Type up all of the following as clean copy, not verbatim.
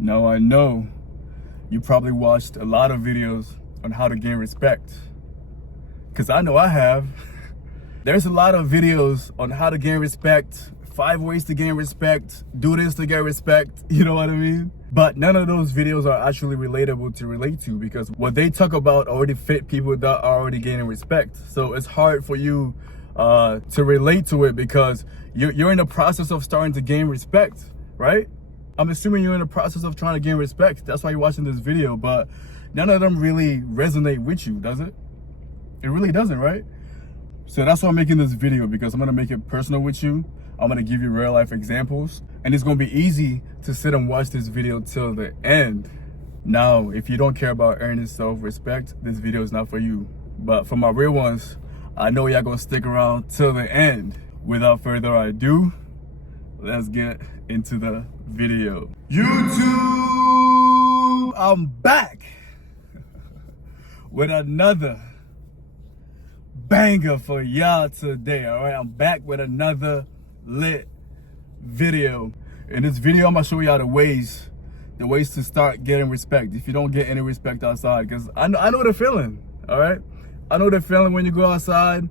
Now I know you probably watched a lot of videos on how to gain respect, because I know I have. There's a lot of videos on how to gain respect, 5 ways to gain respect, do this to get respect, you know what I mean? But none of those videos are actually relatable to relate to, because what they talk about already fit people that are already gaining respect. So it's hard for you to relate to it, because you're in the process of starting to gain respect, right? I'm assuming you're in the process of trying to gain respect. That's why you're watching this video, but none of them really resonate with you, does it? It really doesn't, right? So that's why I'm making this video, because I'm gonna make it personal with you. I'm gonna give you real life examples, and it's gonna be easy to sit and watch this video till the end. Now, if you don't care about earning self-respect, this video is not for you. But for my real ones, I know y'all gonna stick around till the end. Without further ado, let's get into the video. YouTube, I'm back with another banger for y'all today. All right, I'm back with another lit video. In this video, I'm gonna show y'all the ways to start getting respect if you don't get any respect outside, because I know the feeling. All right, I know the feeling when you go outside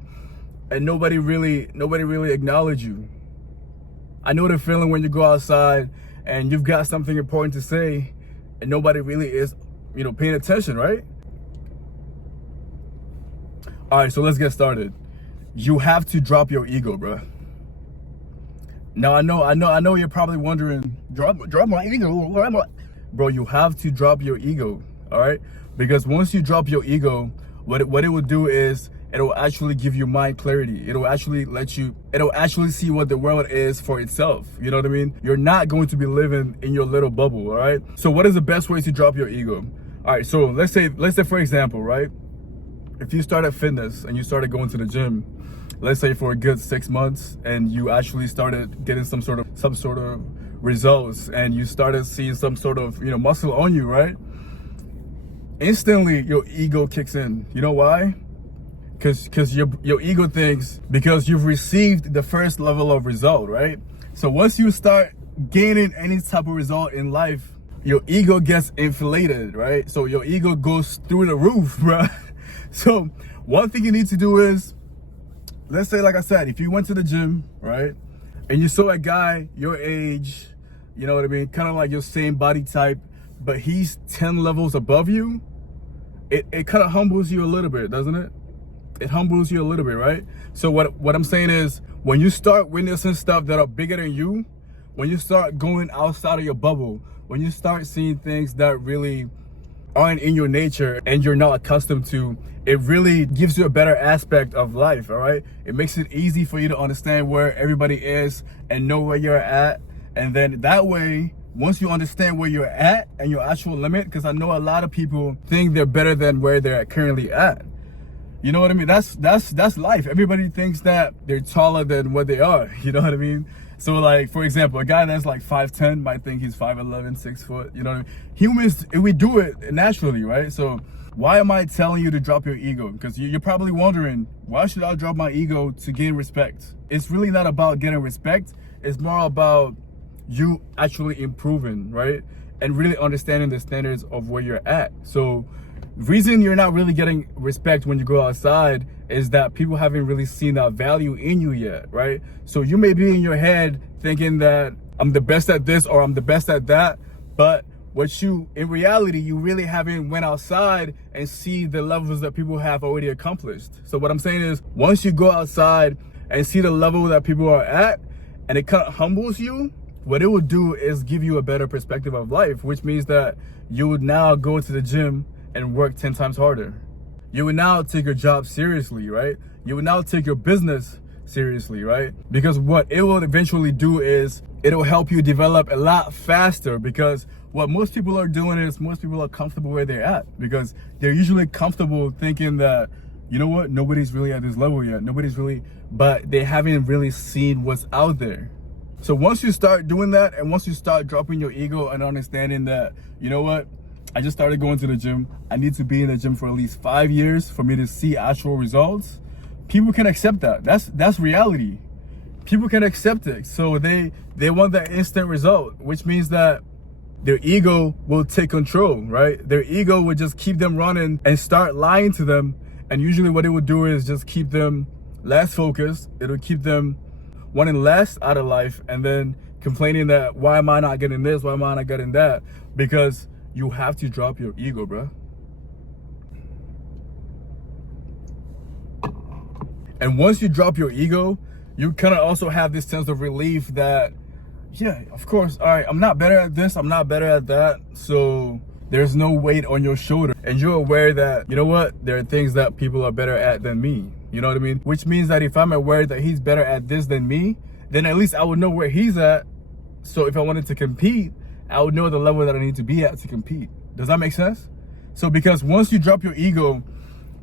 and nobody really acknowledge you. I know the feeling when you go outside and you've got something important to say and nobody really is, paying attention, right? All right, so let's get started. You have to drop your ego, bro. Now I know you're probably wondering, drop my ego. Bro, you have to drop your ego, all right? Because once you drop your ego, what it will do is it'll actually give you mind clarity. It'll actually see what the world is for itself. You know what I mean? You're not going to be living in your little bubble, all right? So what is the best way to drop your ego? All right, so let's say for example, right? If you started fitness and you started going to the gym, let's say for a good 6 months, and you actually started getting some sort of results, and you started seeing some sort of muscle on you, right? Instantly your ego kicks in. You know why? Because your ego thinks, because you've received the first level of result, right? So once you start gaining any type of result in life, your ego gets inflated, right? So your ego goes through the roof, bro. So one thing you need to do is, let's say, like I said, if you went to the gym, right, and you saw a guy your age, you know what I mean, kind of like your same body type, but he's 10 levels above you, it kind of humbles you a little bit, doesn't it? It humbles you a little bit, right? So what I'm saying is, when you start witnessing stuff that are bigger than you, when you start going outside of your bubble, when you start seeing things that really aren't in your nature and you're not accustomed to, it really gives you a better aspect of life, all right? It makes it easy for you to understand where everybody is and know where you're at. And then that way, once you understand where you're at and your actual limit, because I know a lot of people think they're better than where they're currently at. You know what I mean? That's life. Everybody thinks that they're taller than what they are. You know what I mean? So, like, for example, a guy that's like 5'10" might think he's 5'11", 6 foot. You know what I mean? Humans, we do it naturally, right? So why am I telling you to drop your ego? Because you're probably wondering, why should I drop my ego to gain respect? It's really not about getting respect. It's more about you actually improving, right? And really understanding the standards of where you're at. So the reason you're not really getting respect when you go outside is that people haven't really seen that value in you yet, right? So you may be in your head thinking that I'm the best at this or I'm the best at that, but in reality, you really haven't went outside and see the levels that people have already accomplished. So what I'm saying is, once you go outside and see the level that people are at, and it kind of humbles you, what it will do is give you a better perspective of life, which means that you would now go to the gym and work 10 times harder. You would now take your job seriously, right? You would now take your business seriously, right? Because what it will eventually do is it'll help you develop a lot faster, because what most people are doing is most people are comfortable where they're at, because they're usually comfortable thinking that, you know what, nobody's really at this level yet. But they haven't really seen what's out there. So once you start doing that, and once you start dropping your ego and understanding that, you know what, I just started going to the gym, I need to be in the gym for at least 5 years for me to see actual results, people can accept that. That's reality. People can accept it. So they want that instant result, which means that their ego will take control, right? Their ego would just keep them running and start lying to them. And usually what it would do is just keep them less focused. It'll keep them wanting less out of life and then complaining that, why am I not getting this? Why am I not getting that? Because you have to drop your ego, bro. And once you drop your ego, you kind of also have this sense of relief that, yeah, of course, all right, I'm not better at this, I'm not better at that, so there's no weight on your shoulder. And you're aware that, you know what, there are things that people are better at than me. You know what I mean? Which means that if I'm aware that he's better at this than me, then at least I would know where he's at. So if I wanted to compete, I would know the level that I need to be at to compete. Does that make sense? So because once you drop your ego,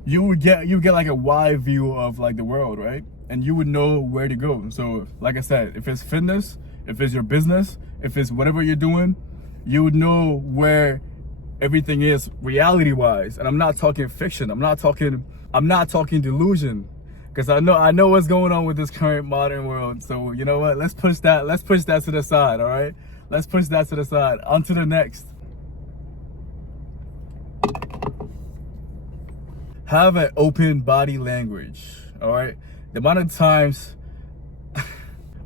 you get like a wide view of like the world, right? And you would know where to go. So like I said, if it's fitness, if it's your business, if it's whatever you're doing, you would know where everything is reality wise. And I'm not talking fiction. I'm not talking delusion. Because I know what's going on with this current modern world. So you know what? Let's push that to the side, all right? Let's push that to the side. On to the next. Have an open body language, all right? The amount of times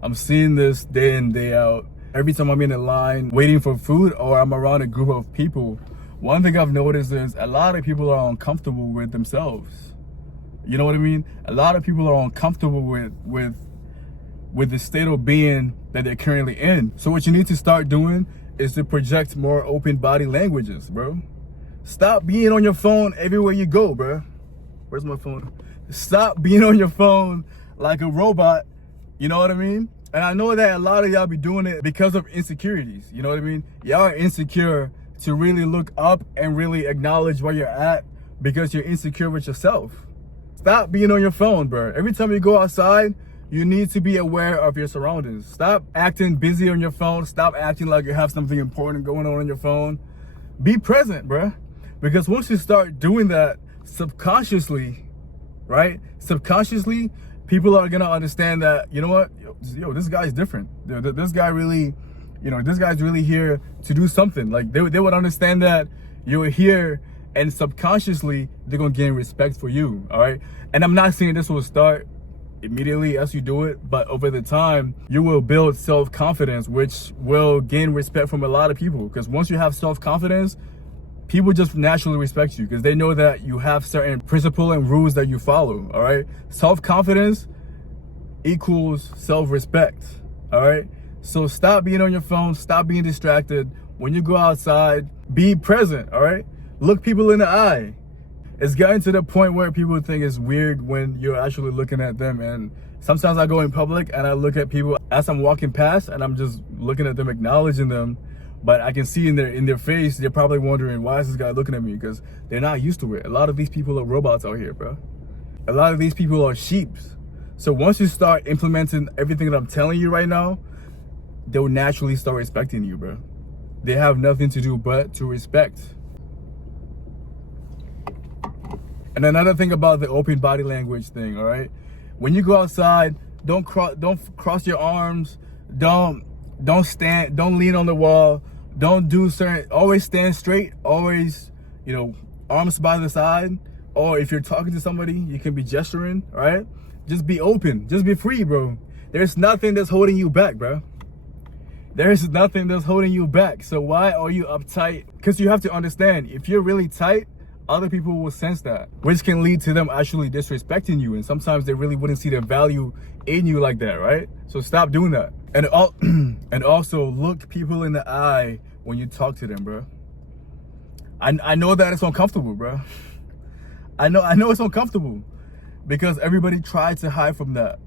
I'm seeing this day in, day out, every time I'm in a line waiting for food or I'm around a group of people, one thing I've noticed is a lot of people are uncomfortable with themselves. You know what I mean? A lot of people are uncomfortable with the state of being that they're currently in. So what you need to start doing is to project more open body languages, bro. Stop being on your phone everywhere you go, bro. Where's my phone? Stop being on your phone like a robot. You know what I mean? And I know that a lot of y'all be doing it because of insecurities. You know what I mean? Y'all are insecure to really look up and really acknowledge where you're at because you're insecure with yourself. Stop being on your phone, bro. Every time you go outside, you need to be aware of your surroundings. Stop acting busy on your phone. Stop acting like you have something important going on your phone. Be present, bro. Because once you start doing that subconsciously, right? Subconsciously, people are gonna understand that, you know what? Yo, this guy's different. This guy really, this guy's really here to do something. Like they would understand that you're here, and subconsciously they're gonna gain respect for you. All right. And I'm not saying this will start immediately as you do it, but over the time you will build self-confidence, which will gain respect from a lot of people. Because once you have self-confidence, people just naturally respect you because they know that you have certain principles and rules that you follow. All right. Self-confidence equals self-respect. All right. So stop being on your phone. Stop being distracted. When you go outside, be present. All right. Look people in the eye. It's gotten to the point where people think it's weird when you're actually looking at them. And sometimes I go in public and I look at people as I'm walking past and I'm just looking at them, acknowledging them. But I can see in their face, they're probably wondering, why is this guy looking at me? Because they're not used to it. A lot of these people are robots out here, bro. A lot of these people are sheeps. So once you start implementing everything that I'm telling you right now, they'll naturally start respecting you, bro. They have nothing to do but to respect. And another thing about the open body language thing, all right? When you go outside, don't cross your arms. Don't lean on the wall. Don't do certain, always stand straight. Always, arms by the side. Or if you're talking to somebody, you can be gesturing, all right? Just be open. Just be free, bro. There's nothing that's holding you back, bro. There's nothing that's holding you back. So why are you uptight? Because you have to understand, if you're really tight, other people will sense that, which can lead to them actually disrespecting you. And sometimes they really wouldn't see the value in you like that, right? So stop doing that. And also look people in the eye when you talk to them, bro. I know that it's uncomfortable, bro. I know it's uncomfortable because everybody tried to hide from that.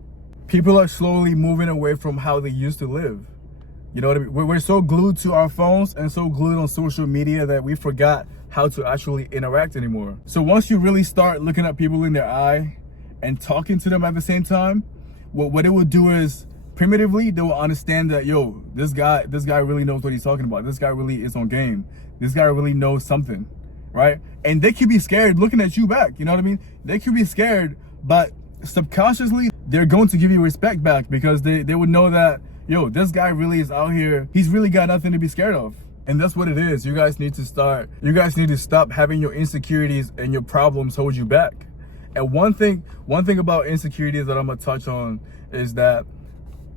People are slowly moving away from how they used to live. You know what I mean? We're so glued to our phones and so glued on social media that we forgot how to actually interact anymore. So once you really start looking at people in their eye and talking to them at the same time, what it will do is primitively they will understand that, yo, this guy really knows what he's talking about. This guy really is on game. This guy really knows something, right? And they could be scared looking at you back. You know what I mean? They could be scared, but subconsciously they're going to give you respect back because they would know that, yo, this guy really is out here. He's really got nothing to be scared of. And that's what it is. You guys need to stop having your insecurities and your problems hold you back. And one thing about insecurities that I'm gonna touch on is that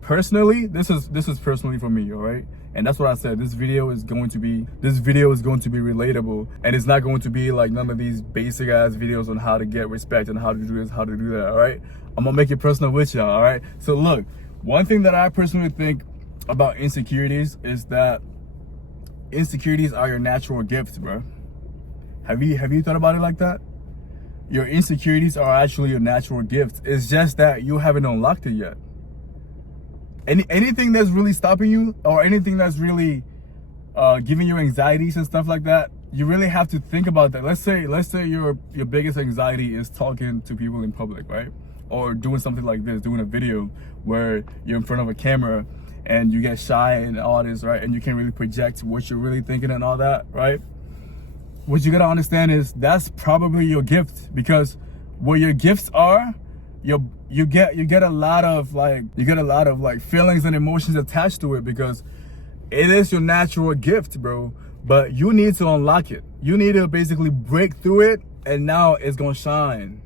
personally, this is personally for me, all right? And that's what I said. This video is going to be relatable, and it's not going to be like none of these basic ass videos on how to get respect and how to do this, how to do that, all right? I'm gonna make it personal with y'all, all right? So look, one thing that I personally think about insecurities is that insecurities are your natural gifts, bro. Have you thought about it like that? Your insecurities are actually your natural gifts. It's just that you haven't unlocked it yet. Anything that's really stopping you, or anything that's really giving you anxieties and stuff like that, you really have to think about that. Let's say your biggest anxiety is talking to people in public, right? Or doing something like this, doing a video where you're in front of a camera and you get shy and all this, right? And you can't really project what you're really thinking and all that, right? What you gotta understand is that's probably your gift, because what your gifts are, you get a lot of like feelings and emotions attached to it, because it is your natural gift, bro. But you need to unlock it. You need to basically break through it, and now it's gonna shine.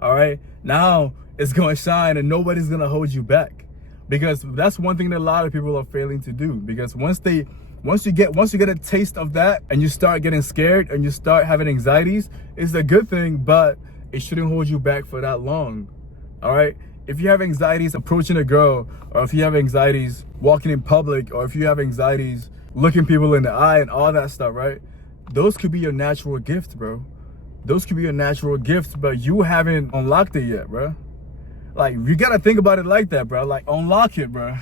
All right, now it's gonna shine, and nobody's gonna hold you back, because that's one thing that a lot of people are failing to do. Because once you get a taste of that, and you start getting scared and you start having anxieties, it's a good thing, but it shouldn't hold you back for that long. All right, if you have anxieties approaching a girl, or if you have anxieties walking in public, or if you have anxieties looking people in the eye and all that stuff, right? Those could be your natural gift, bro. Those could be your natural gifts, but you haven't unlocked it yet, bro. Like, you gotta think about it like that, bro. Like, unlock it, bro.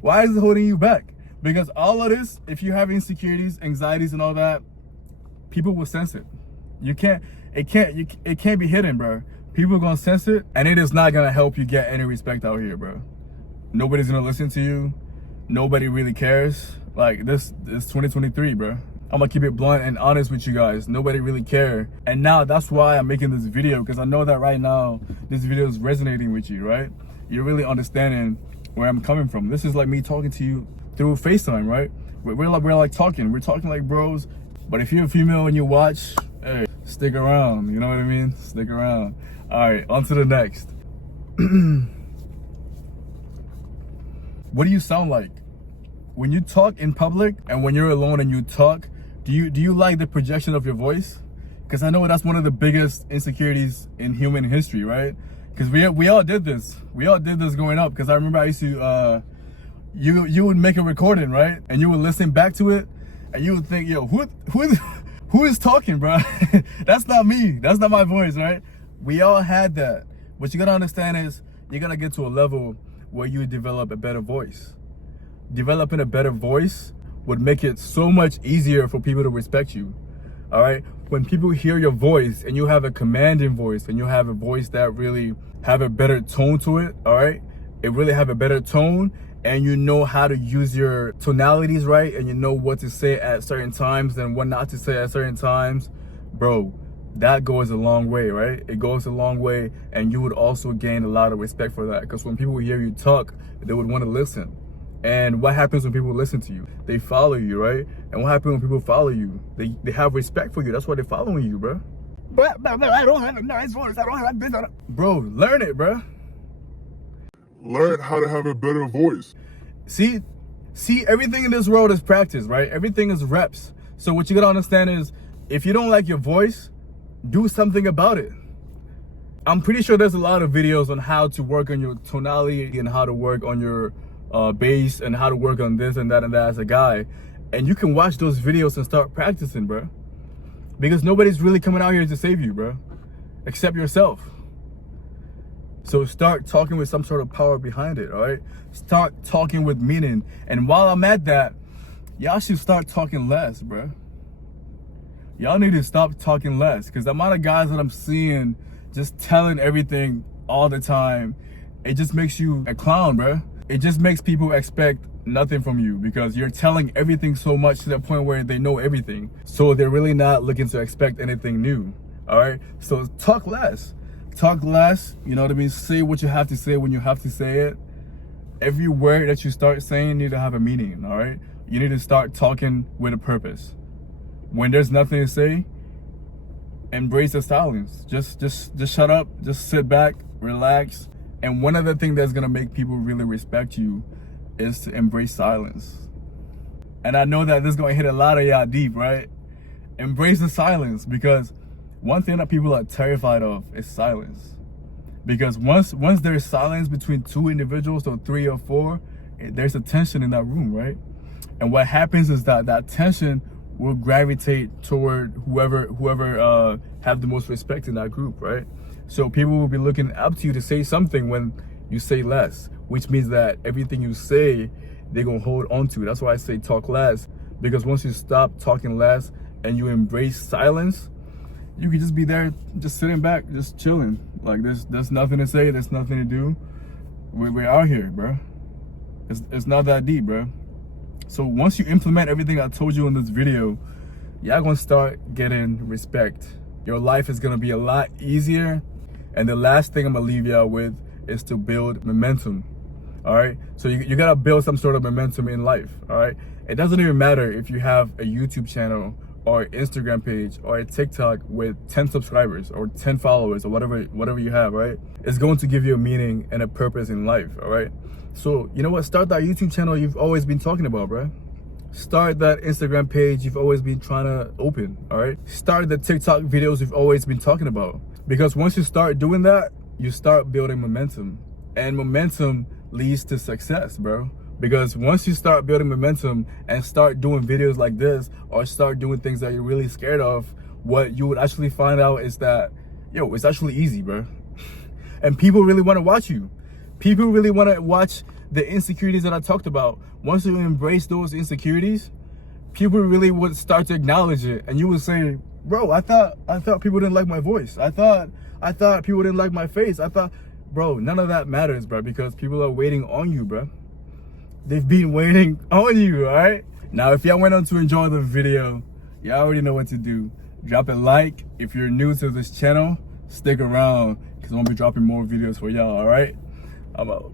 Why is it holding you back? Because all of this, if you have insecurities, anxieties, and all that, people will sense it. It can't be hidden, bro. People are gonna sense it, and it is not gonna help you get any respect out here, bro. Nobody's gonna listen to you. Nobody really cares. Like, this is 2023, bro. I'm gonna keep it blunt and honest with you guys. Nobody really care. And now that's why I'm making this video, because I know that right now this video is resonating with you, right? You're really understanding where I'm coming from. This is like me talking to you through FaceTime, right? We're like talking. We're talking like bros. But if you're a female and you watch, hey, stick around. You know what I mean? Stick around. All right, on to the next. What do you sound like when you talk in public, and when you're alone and you talk? Do you like the projection of your voice? Because I know that's one of the biggest insecurities in human history, right? Because we all did this. We all did this growing up. Because I remember I used to, you would make a recording, right? And you would listen back to it, and you would think, yo, who is talking, bro? That's not me. That's not my voice, right? We all had that. What you gotta understand is you gotta get to a level where you develop a better voice. Developing a better voice would make it so much easier for people to respect you. All right, when people hear your voice and you have a commanding voice, and you have a voice that really have a better tone to it, all right, it really have a better tone, and you know how to use your tonalities right, and you know what to say at certain times and what not to say at certain times, bro, that goes a long way, right? It goes a long way, and you would also gain a lot of respect for that, because when people hear you talk, they would want to listen. And what happens when people listen to you? They follow you, right? And what happens when people follow you? They have respect for you. That's why they're following you, bro. But I don't have a nice voice. I don't have business. Bro, learn it, bro. Learn how to have a better voice. See, everything in this world is practice, right? Everything is reps. So what you gotta understand is, if you don't like your voice, do something about it. I'm pretty sure there's a lot of videos on how to work on your tonality and how to work on your bass and how to work on this and that as a guy. And you can watch those videos and start practicing, bro. Because nobody's really coming out here to save you, bro, except yourself. So start talking with some sort of power behind it, all right? Start talking with meaning. And while I'm at that, y'all should start talking less, bro. Y'all need to stop talking less, because the amount of guys that I'm seeing just telling everything all the time, it just makes you a clown, bro. It just makes people expect nothing from you, because you're telling everything so much to the point where they know everything. So they're really not looking to expect anything new, all right? So talk less. Talk less, you know what I mean? Say what you have to say when you have to say it. Every word that you start saying need to have a meaning, all right? you need to start talking with a purpose. When there's nothing to say, embrace the silence. Just shut up, just sit back, relax. And one other thing that's gonna make people really respect you is to embrace silence. And I know that this is gonna hit a lot of y'all deep, right? Embrace the silence, because one thing that people are terrified of is silence. Because once there's silence between two individuals or three or four, there's a tension in that room, right? And what happens is that tension will gravitate toward whoever have the most respect in that group, right? So people will be looking up to you to say something when you say less, which means that everything you say, they're gonna hold on to. That's why I say talk less, because once you stop talking less and you embrace silence, you can just be there, just sitting back, just chilling. Like there's nothing to say, there's nothing to do. We're out here, bro. It's not that deep, bro. So once you implement everything I told you in this video, y'all gonna start getting respect. Your life is gonna be a lot easier. And the last thing I'm gonna leave y'all with is to build momentum. All right, so you gotta build some sort of momentum in life. All right, it doesn't even matter if you have a YouTube channel or Instagram page or a TikTok with 10 subscribers or 10 followers or whatever you have, right? It's going to give you a meaning and a purpose in life. All right, so you know what, start that YouTube channel you've always been talking about, bro. Start that Instagram page you've always been trying to open. All right, start the TikTok videos you've always been talking about, because once you start doing that, you start building momentum, and momentum leads to success, bro. Because once you start building momentum and start doing videos like this, or start doing things that you're really scared of, what you would actually find out is that, yo, it's actually easy, bro. And people really want to watch you. People really want to watch the insecurities that I talked about. Once you embrace those insecurities, people really would start to acknowledge it. And you would say, bro, I thought people didn't like my voice. I thought people didn't like my face. Bro, none of that matters, bro, because people are waiting on you, bro. They've been waiting on you, all right? Now, if y'all went on to enjoy the video, y'all already know what to do. Drop a like. If you're new to this channel, stick around, because I'm going to be dropping more videos for y'all, all right? I'm out.